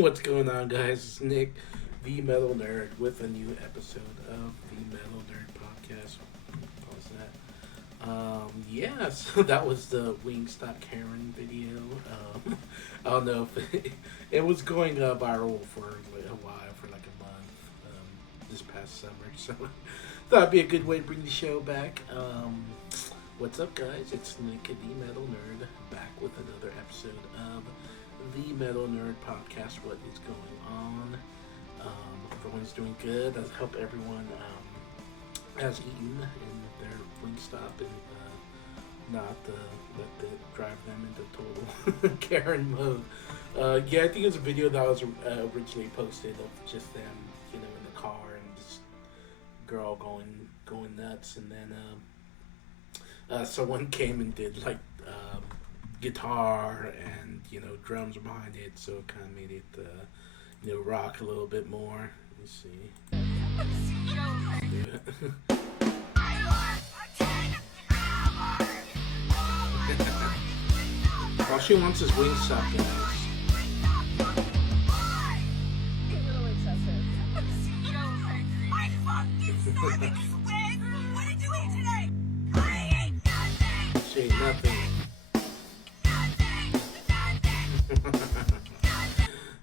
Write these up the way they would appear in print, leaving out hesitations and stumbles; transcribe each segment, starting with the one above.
What's going on, guys? It's Nick, the Metal Nerd, with a new episode of the Metal Nerd Podcast. Pause that. Yeah, so that was the Wingstop Karen video. I don't know if it was going viral for like a while, for like a month, this past summer. So thought it'd be a good way to bring the show back. What's up, guys? It's Nick, the Metal Nerd, back with another episode of the Metal Nerd Podcast. What is going on? Everyone's doing good. I hope everyone has eaten in their Wingstop and not let it drive them into total Karen mode. Yeah, I think it was a video that was originally posted of just them, in the car and this girl going nuts, and then someone came and did like guitar and drums are behind it, so it kind of made it rock a little bit more. Let's see. All she wants is Wingstop, guys. She ain't nothing.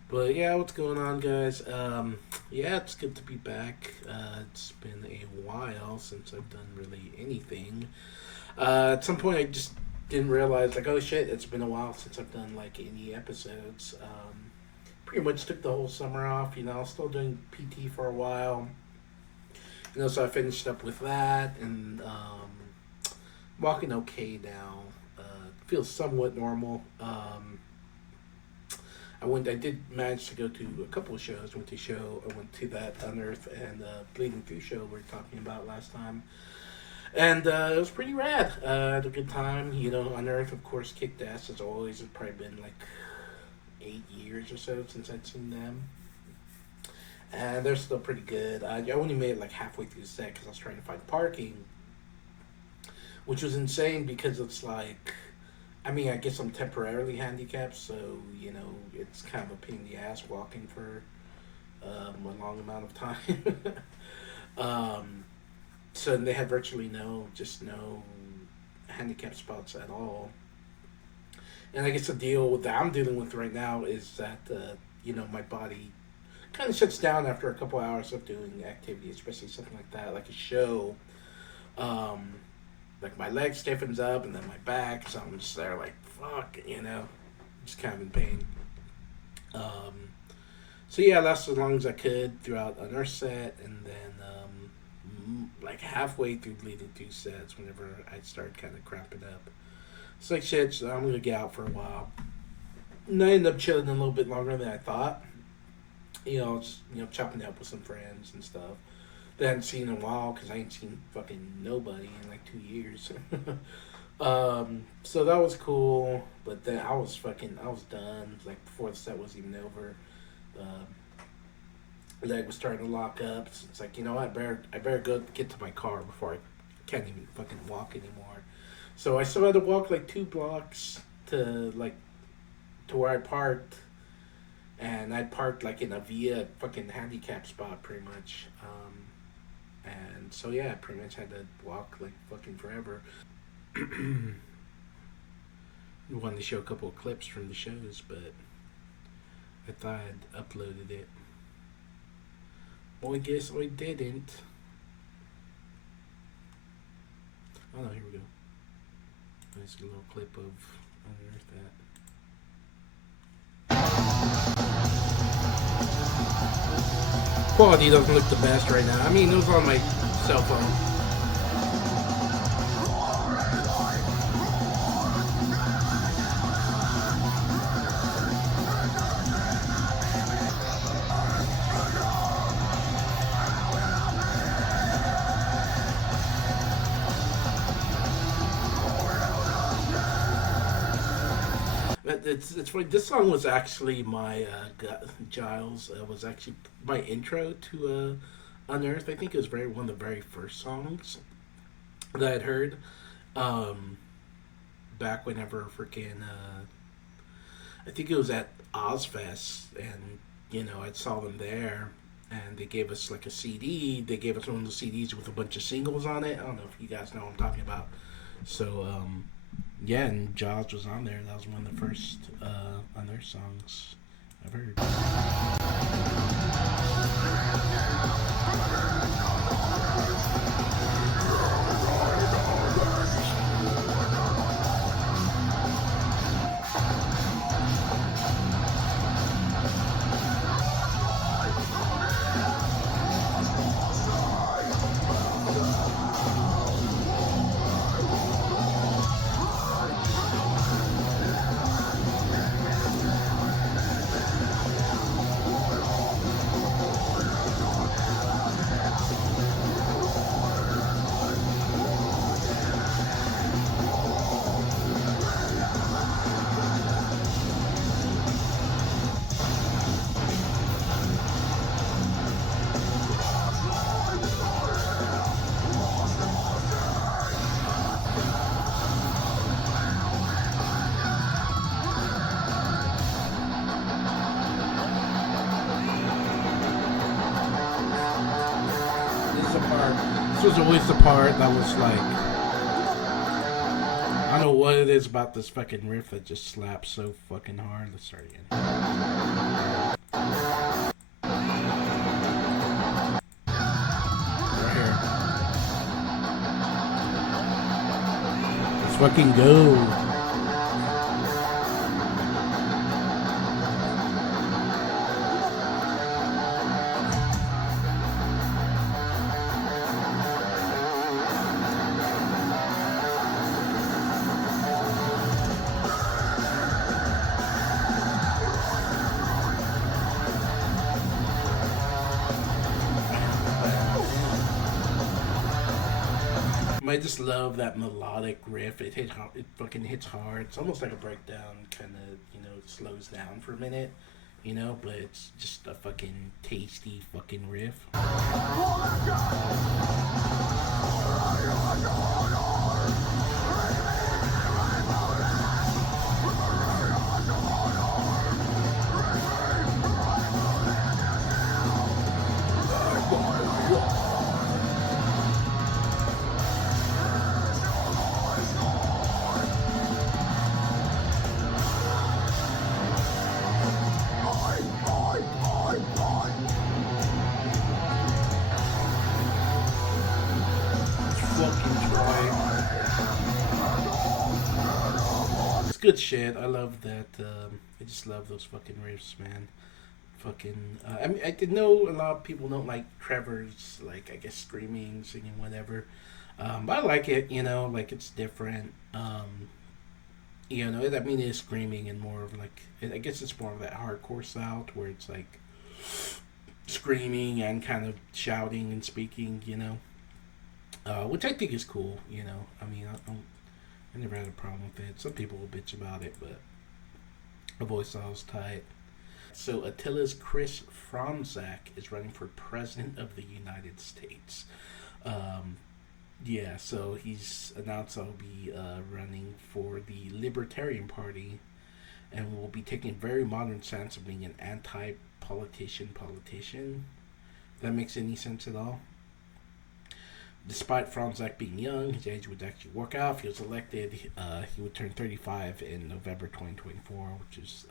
But yeah, what's going on, guys? Yeah, it's good to be back. It's been a while since I've done really anything. At some point, I just didn't realize, like, oh shit, it's been a while since I've done like any episodes. Pretty much took the whole summer off. Still doing PT for a while. So I finished up with that and walking okay now. Feels somewhat normal. I did manage to go to a couple of shows. I went to that Unearth and Bleeding Through show we were talking about last time. And it was pretty rad. I had a good time. Unearth, of course, kicked ass as always. It's probably been like 8 years or so since I'd seen them. And they're still pretty good. I only made it like halfway through the set because I was trying to find parking, which was insane because it's like, I guess I'm temporarily handicapped, so, it's kind of a pain in the ass walking for a long amount of time. So they had virtually no handicap spots at all. And I guess the deal that I'm dealing with right now is that, my body kind of shuts down after a couple hours of doing activity, especially something like that, like a show. Like my leg stiffens up and then my back, so I'm just there like, fuck, just kind of in pain. So yeah, I lasted as long as I could throughout a nurse set, and then like halfway through Bleeding Through sets, whenever I started kind of cramping up. It's like, shit, so I'm going to get out for a while. And I ended up chilling a little bit longer than I thought. Just, chopping it up with some friends and stuff that I hadn't seen in a while because I ain't seen fucking nobody in like 2 years. So that was cool, but then I was done, like, before the set was even over. Leg was starting to lock up, so it's like, I better go get to my car before I can't even fucking walk anymore. So I still had to walk like 2 blocks to where I parked, and I parked like in a via fucking handicap spot pretty much. And so yeah, I pretty much had to walk like fucking forever. I wanted to show a couple of clips from the shows, but I thought I'd uploaded it. Well, I guess I didn't. Oh no, here we go. Nice little clip of Unearth that. Quality doesn't look the best right now. It was on my cell phone. It's funny. This song was actually my Giles was actually my intro to Unearth. I think it was one of the very first songs that I'd heard. Back whenever freaking I think it was at Ozfest, and I saw them there, and they gave us like a CD. They gave us one of those CDs with a bunch of singles on it. I don't know if you guys know what I'm talking about. So, yeah, and Jaws was on there. That was one of the first on their songs I've heard. This was always the part that was like, I don't know what it is about this fucking riff that just slaps so fucking hard. Let's start again. Right here. Let's fucking go. I just love that melodic riff. It fucking hits hard. It's almost like a breakdown, kind of, slows down for a minute, but it's just a fucking tasty fucking riff. It's good shit. I love that. I just love those fucking riffs, man. Fucking. I mean, I did know a lot of people don't like Trevor's, like, I guess, screaming, singing, whatever. But I like it, like it's different. I mean, it's screaming and more of like, I guess it's more of that hardcore style where it's like screaming and kind of shouting and speaking, which I think is cool, I mean, I never had a problem with it. Some people will bitch about it, but I've always thought it was tight. So Attila's Chris Fronzak is running for president of the United States. Yeah, so he's announced he'll be running for the Libertarian Party and will be taking a very modern stance of being an anti-politician. If that makes any sense at all. Despite Fronzak being young, his age would actually work out. If he was elected, he would turn 35 in November 2024, which is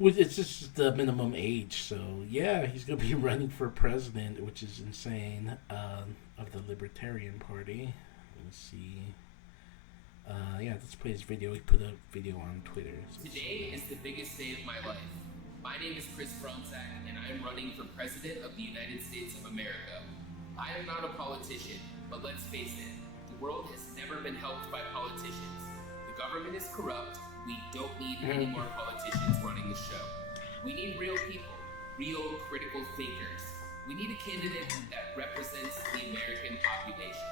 it's just the minimum age. So yeah, he's gonna be running for president, which is insane. Of the Libertarian Party. Let's see. Yeah, let's play his video. He put a video on Twitter. So today is the biggest day of my life. My name is Chris Fronzak, and I am running for president of the United States of America. I am not a politician, but let's face it, the world has never been helped by politicians. The government is corrupt. We don't need any more politicians running the show. We need real people, real critical thinkers. We need a candidate that represents the American population.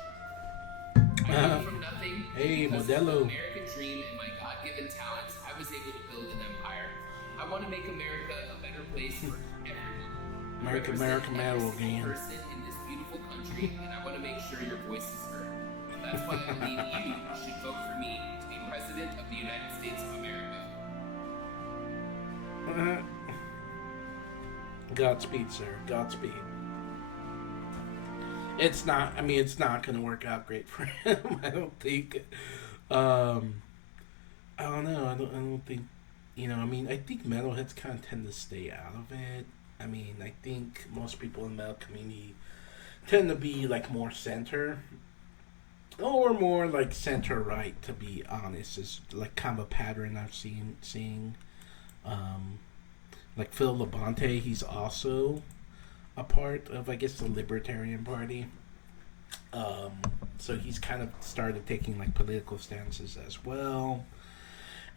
I came from nothing. Hey, because Modelo. of the American dream and my God-given talents, I was able to build an empire. I want to make America a better place for everyone. American Metal again. Person in this beautiful country, and I want to make sure your voice is heard. That's why I believe you should vote for me to be president of the United States of America. Godspeed, sir. Godspeed. It's not. I mean, it's not going to work out great for him. I don't think. Um, I don't know. I don't think. I mean, I think metalheads kind of tend to stay out of it. I mean, I think most people in the metal community tend to be like more center or more like center right. To be honest, is like kind of a pattern I've seen seeing. Um, like Phil Labonte, he's also a part of I guess the Libertarian Party. Um, so he's kind of started taking like political stances as well.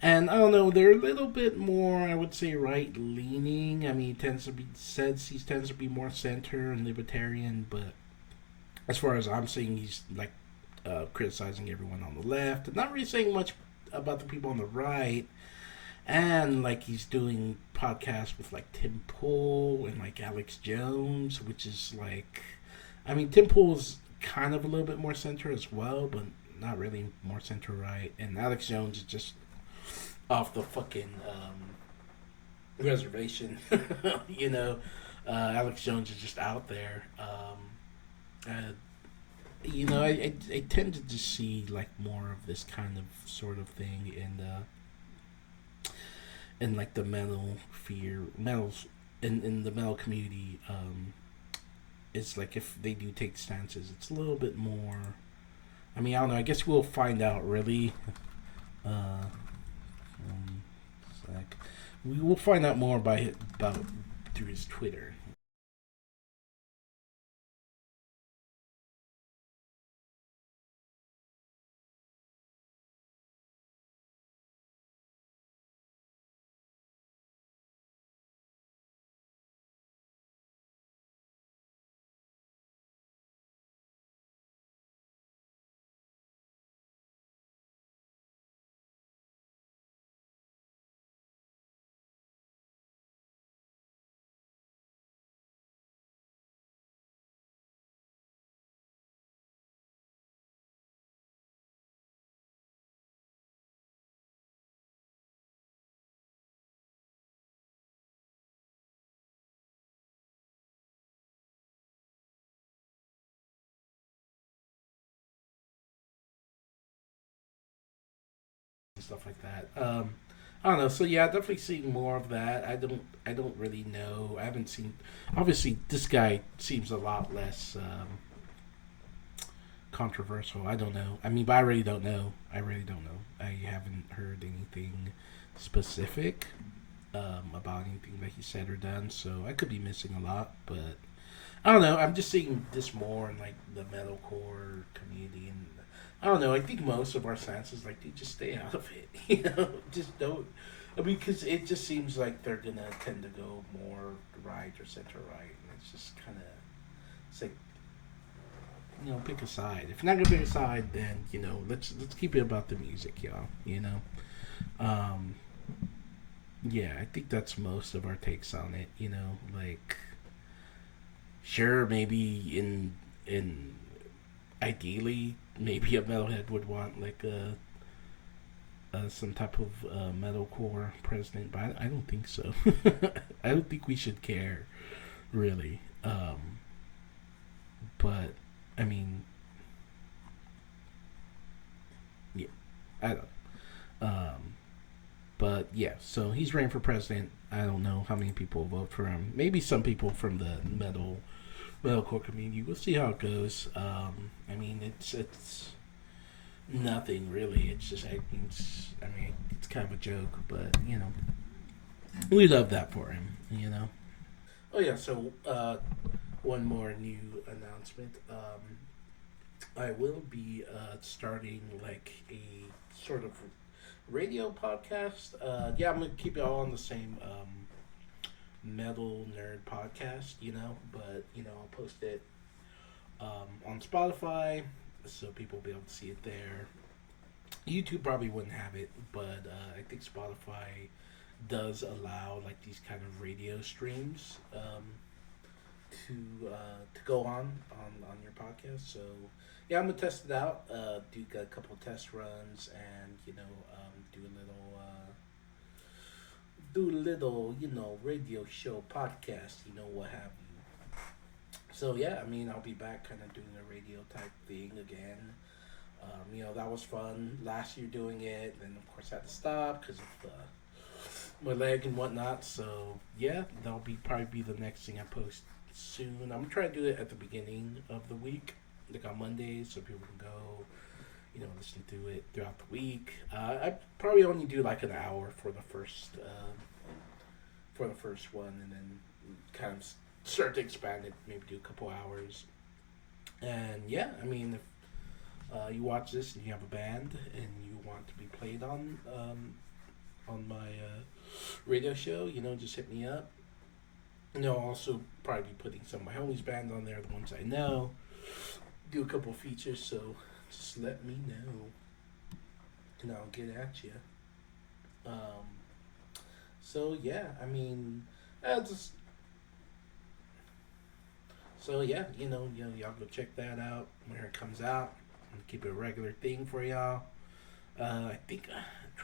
And I don't know, they're a little bit more, I would say, right leaning. I mean, he tends to be more center and libertarian, but as far as I'm seeing, he's like criticizing everyone on the left and not really saying much about the people on the right. And like he's doing podcasts with like Tim Pool and like Alex Jones, which is like, I mean, Tim Pool's kind of a little bit more center as well, but not really more center right. And Alex Jones is just off the fucking reservation. you know, Alex Jones is just out there. I tend to just see like more of this kind of sort of thing in like the metals in the metal community. It's like if they do take stances, it's a little bit more. I mean, I don't know. I guess we'll find out really. Uh, like, we will find out more about through his Twitter. And stuff like that. I don't know. So yeah, definitely seeing more of that. I don't really know. I haven't seen. Obviously, this guy seems a lot less controversial. I don't know. I mean, but I really don't know. I really don't know. I haven't heard anything specific about anything that he said or done. So I could be missing a lot, but I don't know. I'm just seeing this more in like the metalcore community, and I don't know. I think most of our stances like, dude, just stay out of it. Just don't. I mean, because it just seems like they're gonna tend to go more right or center right, and it's just kind of it's like pick a side. If you're not gonna pick a side, then let's keep it about the music, y'all. Um, yeah, I think that's most of our takes on it. Like sure, maybe in ideally, maybe a metalhead would want like some type of metalcore president, but I don't think so. I don't think we should care really. But I mean, yeah, I don't. Um, but yeah, so he's running for president. I don't know how many people vote for him. Maybe some people from the metalcore community. We'll see how it goes. I mean, it's nothing really. It's just I mean, it's kind of a joke, but we love that for him. Oh yeah. So one more new announcement. I will be starting like a sort of radio podcast. Yeah, I'm gonna keep it all on the same metal nerd podcast, but I'll post it on Spotify so people will be able to see it there. YouTube probably wouldn't have it, but I think Spotify does allow like these kind of radio streams to go on your podcast. So yeah, I'm gonna test it out. Do a couple test runs and do a little do a little, radio show, podcast, what have you. So yeah, I mean, I'll be back kind of doing a radio type thing again. That was fun last year doing it. Then of course I had to stop because of my leg and whatnot. So yeah, that'll probably be the next thing I post soon. I'm gonna try to do it at the beginning of the week, like on Mondays, so people can go, listen to it throughout the week. I probably only do like an hour for the first one, and then kind of start to expand it. Maybe do a couple hours. And yeah, I mean, if you watch this and you have a band and you want to be played on my radio show, just hit me up. I'll also probably be putting some of my homies bands on there, the ones I know. Do a couple features, so just let me know, and I'll get at you. So yeah, I mean, just so yeah, y'all go check that out when it comes out. And keep it a regular thing for y'all. I think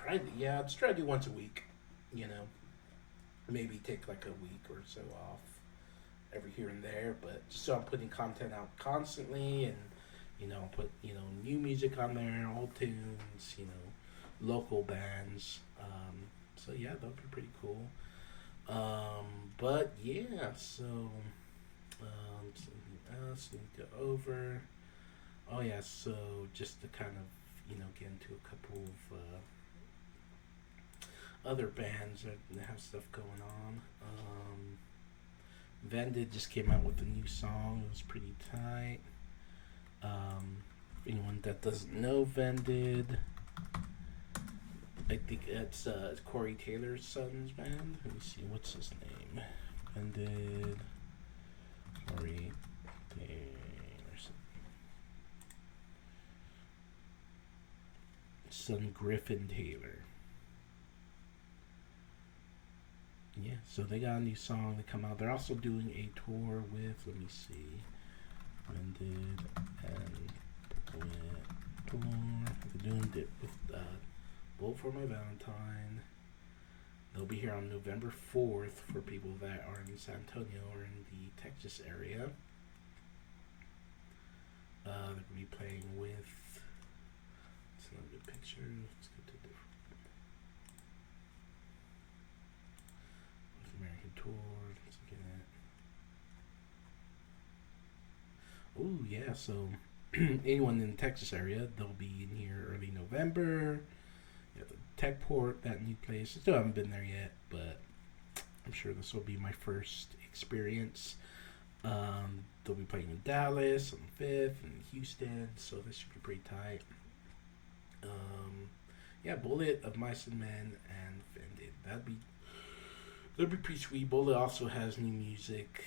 I'll just try to do once a week. Maybe take like a week or so off every here and there, but just so I'm putting content out constantly, and put new music on there, old tunes, local bands. So yeah, that would be pretty cool. But yeah, so something else need to go over. Oh yeah, so just to kind of get into a couple of other bands that have stuff going on. Vended just came out with a new song. It was pretty tight. Anyone that doesn't know Vended, I think it's Corey Taylor's son's band. Let me see, what's his name? Vended, Corey Taylor's son, Griffin Taylor. Yeah, so they got a new song that come out. They're also doing a tour with, let me see, Vended and Tour. They're doing it with Vote for My Valentine. They'll be here on November 4th for people that are in San Antonio or in the Texas area. They're going to be playing with, it's not a good picture. Let's go to different. American Tour. Let's look at that. Oh yeah, so anyone in the Texas area, they'll be in here early November. Yeah, the Techport, that new place. I still haven't been there yet, but I'm sure this will be my first experience. They'll be playing in Dallas on the 5th and Houston, so this should be pretty tight. Yeah, Bullet, Of Mice and Men, and Vended. That'd be pretty sweet. Bullet also has new music,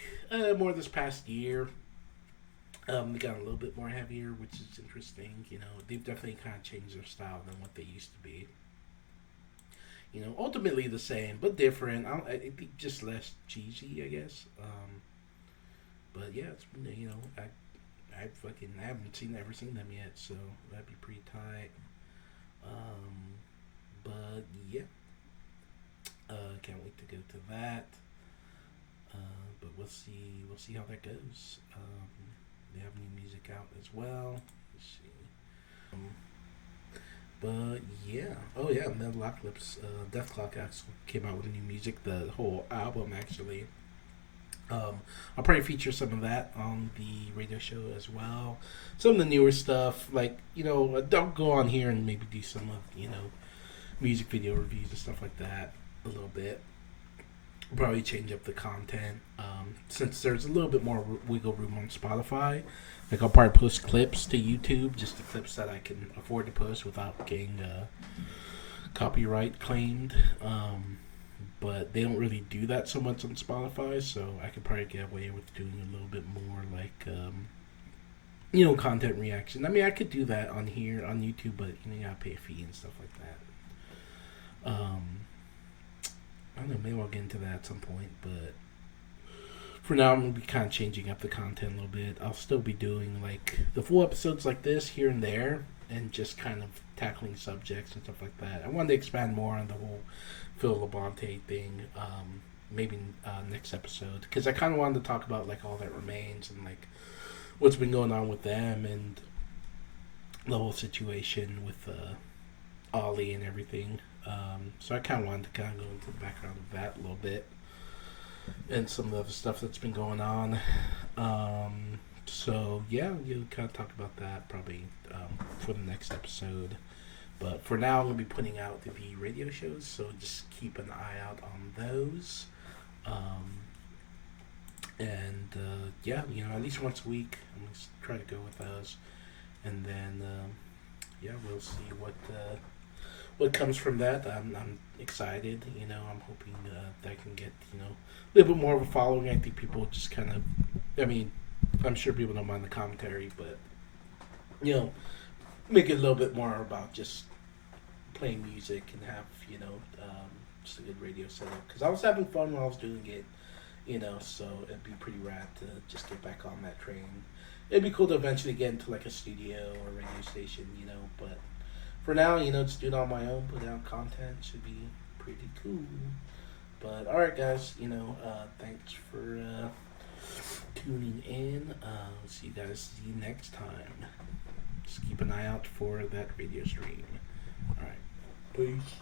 more this past year. They got a little bit more heavier, which is interesting. They've definitely kind of changed their style than what they used to be. Ultimately the same, but different. I think just less cheesy, I guess. But yeah, it's I haven't ever seen them yet, so that'd be pretty tight. But yeah, can't wait to go to that. But we'll see how that goes. They have new music out as well. Let's see. But yeah, oh yeah, Metalocalypse, Death Clock actually came out with new music. The whole album actually. I'll probably feature some of that on the radio show as well. Some of the newer stuff, like I'll go on here and maybe do some of music video reviews and stuff like that a little bit. Probably change up the content since there's a little bit more wiggle room on Spotify. Like I'll probably post clips to YouTube, just the clips that I can afford to post without getting copyright claimed. But they don't really do that so much on Spotify, so I could probably get away with doing a little bit more like content reaction. I mean, I could do that on here on YouTube, but you gotta pay a fee and stuff like that. I don't know, maybe I'll get into that at some point, but for now I'm going to be kind of changing up the content a little bit. I'll still be doing like the full episodes like this here and there and just kind of tackling subjects and stuff like that. I wanted to expand more on the whole Phil Labonte thing. Maybe next episode, because I kind of wanted to talk about like All That Remains and like what's been going on with them and the whole situation with Ollie and everything. So I kind of wanted to kind of go into the background of that a little bit and some of the other stuff that's been going on. So yeah, you'll kind of talk about that probably for the next episode. But for now, I'm going to be putting out the radio shows, so just keep an eye out on those. Yeah, at least once a week, I'm going to try to go with those. And then, yeah, we'll see what comes from that. I'm excited, I'm hoping that I can get, a little bit more of a following. I think people just kind of, I'm sure people don't mind the commentary, but, make it a little bit more about just playing music and have, just a good radio setup. Because I was having fun when I was doing it, so it'd be pretty rad to just get back on that train. It'd be cool to eventually get into like a studio or a radio station, but for now, just do it on my own, put out content, should be pretty cool. But alright guys, thanks for tuning in. See you guys next time. Just keep an eye out for that radio stream. Alright, peace.